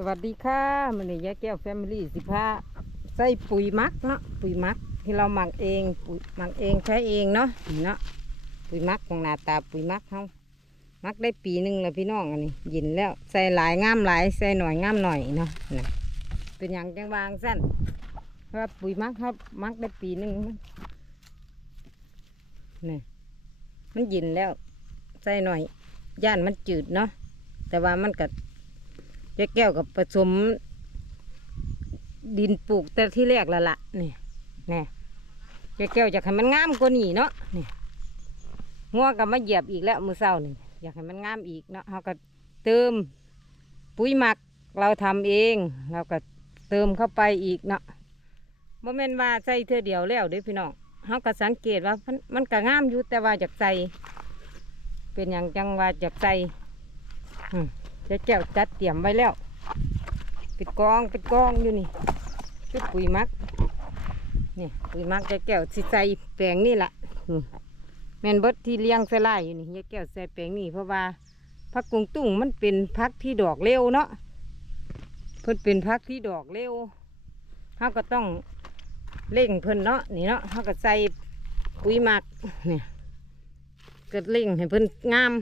สวัสดีค่ะมันนี่ยายแก้วแฟมิลี่สิพาใส่ปุ๋ยมักเนาะปุ๋ยมักที่เราหมักเองปุ๋ยหมักเองใช้เองเนาะนี่เนาะปุ๋ยมักของหน้าตาปุ๋ยมักเขามักได้ปีหนึ่งแล้วพี่น้องอันนี้ยินแล้วใส่หลายงามหลายใส่หน่อยงามหน่อยเนาะนะเป็นอย่างจังวางสั้นเพราะว่าปุ๋ยมักเขาหมักได้ปีหนึ่งนี่มันยินแล้วใส่หน่อยย่านมันจืดเนาะแต่ว่ามันกัด ยายแก้วกับผสม ดินปลูกแต่ที่แรกแล้วล่ะนี่นี่ยายแก้วอยากให้มันงามกว่านี้เนาะนี่งัวกับมาเหยียบอีกแล้วมือเศร้านี่อยากให้มันงามอีกเนาะเราก็เติมปุ๋ยหมักเราทำเอง เราก็เติมเข้าไปอีกเนาะโมเมนว่าใส่เธอเดียวแล้วเด้อพี่น้องเราก็สังเกตว่ามันมันก็งามอยู่แต่ว่าอยากใส่เป็นอย่างจังว่าอยากใส่อืม เจ๊แก้วจัดเตรียมไว้แล้วปิดกองปิดกองอยู่นี่ชุดปุ๋ยมักนี่ปุ๋ยมักเจ๊แก้วสิใส่แปลงนี่แหละแมนเบิดที่เลี้ยงใส่ไล่อยู่นี่เจ๊แก้วใส่แปลงนี่เพราะว่าพักกุงตุ้งมันเป็นพักที่ดอกเร็วเนาะเพิ่นเป็นพักที่ดอกเร็วเขาก็ต้องเร่งเพิ่นเนาะนี่เนาะเขาก็ใส่ปุ๋ยหมักเนี่ยก็เร่งให้เพิ่นงาม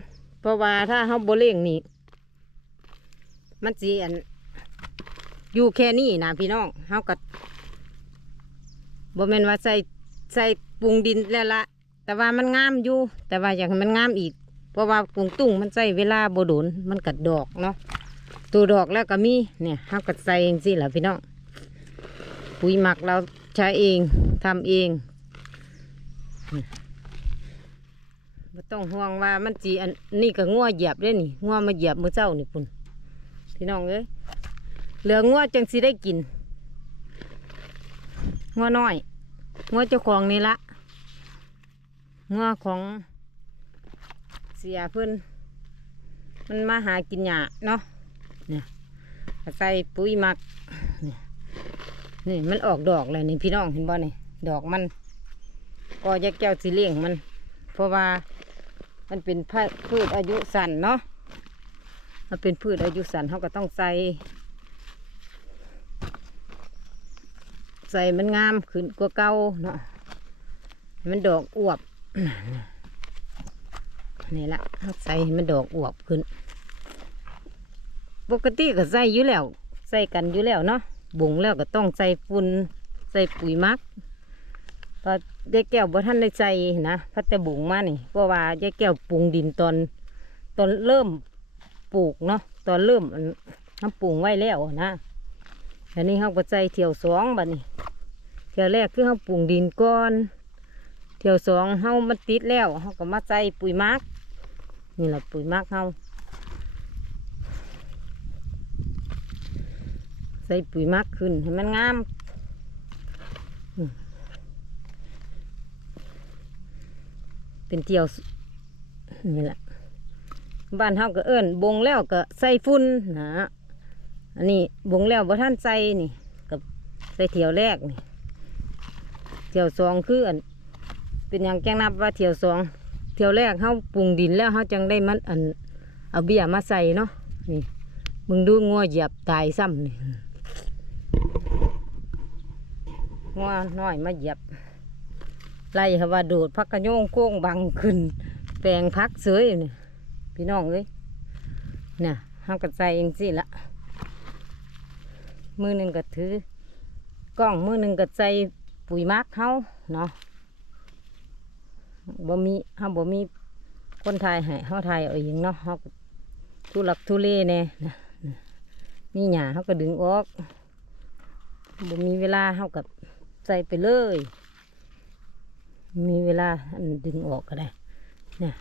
เพราะว่าถ้าเขาโบเร่งนี่ มันสีอันอยู่แค่นี้นะพี่น้องเฮากับ่แม่นว่าใส่ใส่ปรุงดินแล้วละแต่ว่ามันงามอยู่ แต่ว่าอยากให้มันงามอีก เพราะว่าปรุงตุ้งมันใส่เวลาบ่โดนมันกัดดอกเนาะตัวดอกแล้วก็มีเนี่ยเฮากัดใส่เองสิล่ะพี่น้องปุ๋ยหมักเราใช้เองทำเองไม่ต้องห่วงว่ามันจีอันนี่ก็งัวเหยียบได้นี่งัวมาเหยียบมือเจ้านี่ปุ่น พี่น้องเอ้ยเหลืองัวจังสิได้กินงัวน้อยงัวเจ้าของนี่ละงัวของเสียเพิ่อนมันมาหากินหญ้าเนาะเนี่ยใส่ปุ๋ยหมักเนี่ยนี่มันออกดอกเลยนี่พี่น้องเห็นบ่นี่ดอกมันก็ยักแก้วสีเลี้ยงมัน เพราะว่ามันเป็นพืชอายุสั้นเนาะ มันเป็นพืชอายุสั้นเขาก็ต้องใส่ใส่มันงามขึ้นกว่าเก่าเนาะมันดอกอวบนี่ละใส่มันดอกอวบขึ้น ปกติก็ใส่อยู่แล้ว ใส่กันอยู่แล้วเนาะบุงแล้วก็ต้องใส่ฝุ่นใส่ปุ๋ยมักพอได้แก้วบ่ท่านได้ใส่นะพัดแต่บุงมานี่เพราะว่ายายแก้วปรุงดินตอนตอนเริ่ม ปลูกเนาะตอนเริ่มนทำปลูกไว้แล้วนะอันนี้เขาก็ใจเที่ยวสองบัดนี้เที่ยวแรกคือเขาปลูกดินก่อน เที่ยวสองเขามันติดแล้วเขาก็มาใจปุ๋ยมักนี่แหละปุ๋ยมักเขาใส่ปุ๋ยมักขึ้นให้มันงามเป็นเที่ยวนี่แหละ บ้านเฮาก็เอิ้นบงแล้วก็ใส่ฝุ่นนะอันนี้บงแล้วบ่ท่านใส่นี่กับใส่เที่ยวแรกนี่เที่ยวสองคืออันเป็นอย่างแกงนับว่าเที่ยวสองเที่ยวแรกเฮาปรุงดินแล้วเฮาจังได้มันอันเอาเบี้ยมาใส่เนาะนี่มึงดูงัวเหยียบตายซ้ำนี่งัวน้อยมาเหยียบไล่เขาว่าโดดพักกระโยงโค้งบังขึ้น แปลงพักเสยนี่ พี่น้องเอ้ยน่ะห้ามกัดใจเองสิละมือหนึ่งก็ถือกล้องมือหนึ่งก็ใจปุ๋ยมักเขาเนาะบ่มีเฮาบ่มีคนไทยให้เฮาไทยเอาเองเนาะเฮาทุลักทุเลแน่นะนะมีหญ้าเฮาก็ดึงออกบ่มีเวลาเฮากับใส่ไปเลย มีเวลาดึงออกก็ได้เนี่ย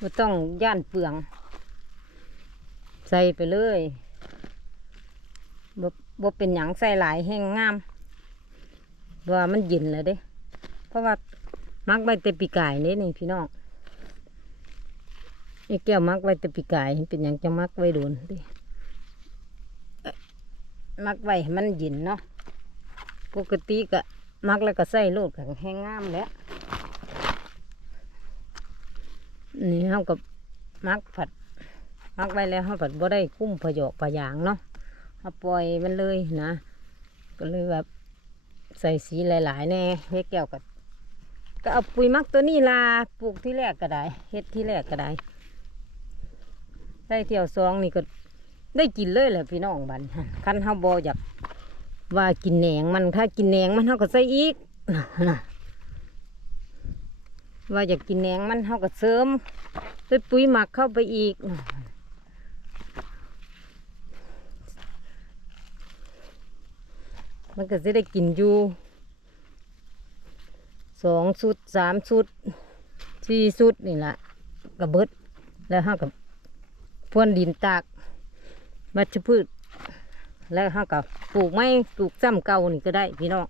บ่ต้องย่านเปลือง ใส่ไปเลยบ่บ่เป็นหยังใส่หลายแห้งงามว่ามันเย็นแล้วเด้ เพราะว่ามักไว้แต่ปีกายนี่นี่พี่น้องไอ้แก้วมักไว้แต่ปีกายเป็นหยังจะมักไว้โดนดิมักไว้ให้มันเย็นเนาะปกติก็ มักแล้วก็ใส่โลดกับแห้งงามแล้ว นี่เฮากับมักผัด มักไว้แล้วเฮาผัดบ่ได้คุ้มพะยอกพะยางเนาะเฮาปล่อยมันเลยนะ ก็เลยแบบใส่สีหลายๆแน่เฮ็ดแก้วก็ก็เอาปุ๋ยมักตัวนี้ลาปลูกที่แรกก็ได้เฮ็ดที่แรกก็ได้ได้เที่ยวซองนี่ก็ได้กินเลยแหละพี่น้องบันคันเฮาบ่อยาก ว่ากินแหนงมันถ้ากินแหนงมันเฮาก็ใส่อีกว่าอยากกินแหนงมันเฮาก็เสริมด้วยปุ๋ยหมักเข้าไปอีกมันก็จะได้กินอยู่สองสุดสามสุดสี่สุดนี่แหละกระเบิดแล้วห้ากับพรวนดินตากมัชพืช แล้วห้ากับปลูกไม้ปลูกซ้ำเก่านี่ก็ได้ พี่น้อง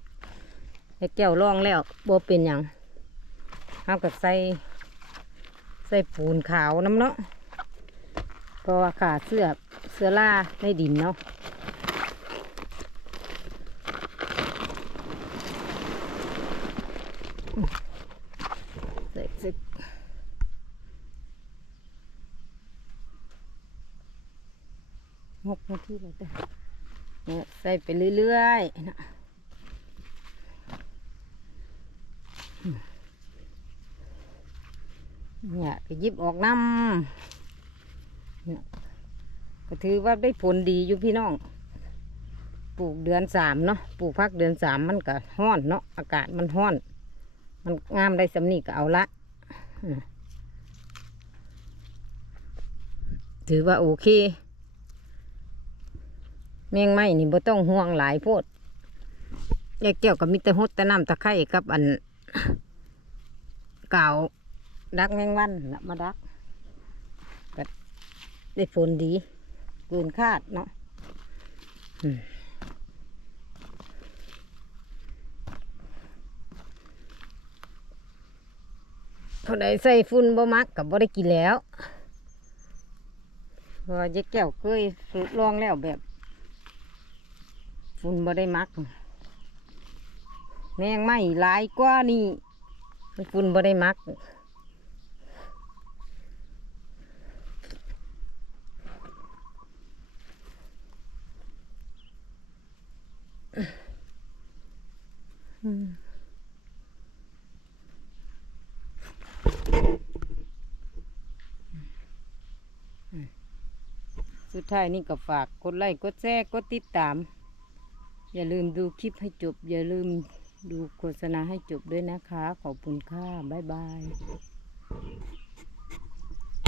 ให้แก้วร่องแล้วบ่เป็นอย่างห้ากับใส่ใส่ปูนขาวน้ำเนาะเพราะว่าขาเสื้อเสื้อล่าในดินเนาะใส่สิหกนาทีแล้วจ้ะเนี่ ใส่ไปเรื่อยๆนะเนี่ยก็ยิบออกน้ำเนี่ยก็ถือว่าได้ผลดีอยู่พี่น้อง ปลูกเดือนสามเนาะ ปลูกพักเดือนสามมันก็ห้อนเนาะ อากาศมันห้อน มันงามได้สำนีก็เอาละ ถือว่าโอเค แมงไม้นี่บ่ต้องห่วงหลายโพดยายแก้วกับมิตรฮดแต่น้ำตะไคร่กับอันเก่าดักแมงวันนะมาดักก็ได้ผลดีเกินคาดเนาะอืมผู้ใดใส่ฝุ่นบ่มักกับบ่ได้กินแล้วพราะว่าเจ๊แก้วเคยลองแล้วแบบ ฝุ่นบ่ได้มัก แมงไม่หลายกว่านี่ฝุ่นบ่ได้มักอืมสุดท้ายนี่ก็ฝากกดไลค์กดแชร์กดติดตาม อย่าลืมดูคลิปให้จบ อย่าลืมดูโฆษณาให้จบด้วยนะคะ ขอบคุณค่ะ บ๊ายบาย